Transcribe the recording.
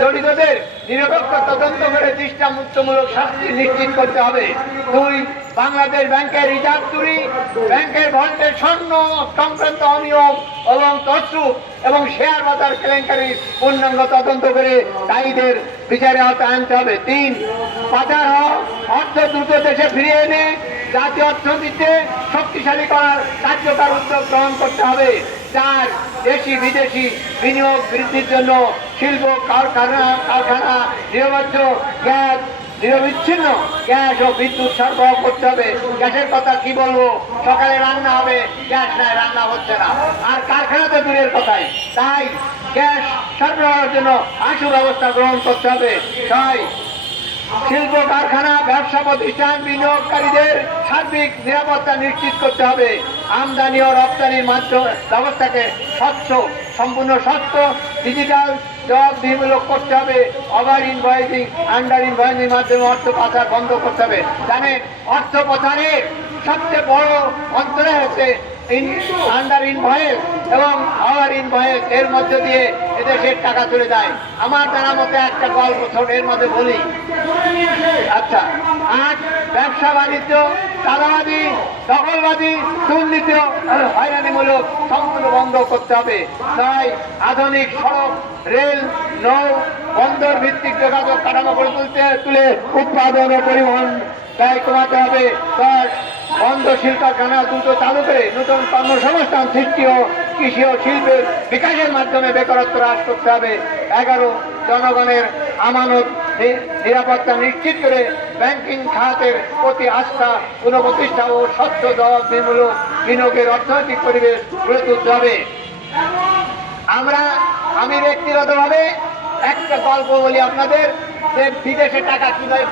জড়িতদের নিরপেক্ষ তদন্ত করে দৃষ্টান্তমূলক শাস্তি নিশ্চিত করতে হবে। 2, বাংলাদেশ ব্যাংকের রিজার্ভ চুরি, ব্যাংকের ভল্টের স্বর্ণ সংক্রান্ত অনিয়ম এবং তছরূপ এবং শেয়ার বাজার কেলেঙ্কারি পূর্ণাঙ্গ তদন্ত করে দায়ীদের বিচারে আওতায় আনতে হবে। 3, পাচার অর্থ দ্রুত দেশে ফিরিয়ে এনে জাতীয় অর্থনীতিতে শক্তিশালী করার কার্যকর উদ্যোগ গ্রহণ করতে হবে। 4, দেশি বিদেশি বিনিয়োগ বৃদ্ধির জন্য শিল্প কারখানা নিরবিচ্ছিন্ন গ্যাস ও বিদ্যুৎ সরবরাহ করতে হবে। গ্যাসের কথা কি বলবো, সকালে রান্না হবে, গ্যাস নাই, রান্না হচ্ছে না, আর কারখানাতে দূরের কথাই। তাই গ্যাস সরবরাহের জন্য আশু ব্যবস্থা গ্রহণ করতে হবে। 6, শিল্প কারখানা ব্যবসা প্রতিষ্ঠান বিনিয়োগকারীদের সার্বিক নিরাপত্তা নিশ্চিত করতে হবে। আমদানি ও রপ্তানির মাধ্যমে ব্যবস্থাকে সম্পূর্ণ স্বচ্ছ ডিজিটাল জবাবদিহিমূলক করতে হবে। ওভার ইনভয়েসিং আন্ডার ইনভয়েসিং মাধ্যমে অর্থ পাচার বন্ধ করতে হবে। জানেন, অর্থ পাচারের সবচেয়ে বড় অন্তরে হচ্ছে আন্ডার ইনভয়েস এবং ওভার ইনভয়েস, এর মধ্য দিয়ে এদেশের টাকা চলে যায়। আমার জানা মতে একটা গল্প ছোট এর মধ্যে বলি। আচ্ছা, 8, ব্যবসা বাণিজ্য চাঁদাবাদী দখলবাদী দুর্নীতি হয়রানিমূলক সম্পূর্ণ বন্ধ করতে হবে। 9, আধুনিক সড়ক রেল নৌ বন্দর ভিত্তিক যোগাযোগ কাঠামো গড়ে তুলে উৎপাদন ও পরিবহন ব্যয় কমাতে হবে। 10, বন্ধ শিল্প কারখানা দ্রুত চালু করে নতুন কর্মসংস্থান সৃষ্টি ও কৃষি ও শিল্পের বিকাশের মাধ্যমে বেকারত্ব হ্রাস করতে হবে। 11, জনগণের আমানত নিরাপত্তা নিশ্চিত করে ব্যাংকিং খাতের প্রতি আস্থা পুনঃপ্রতিষ্ঠা ও স্বচ্ছ জবাবদিহিমূলক বিনিয়োগের অর্থনৈতিক পরিবেশ গড়ে তুলতে হবে। আমি ব্যক্তিগতভাবে একটা গল্প বলি আপনাদের, যে বিদেশে টাকা কিভাবে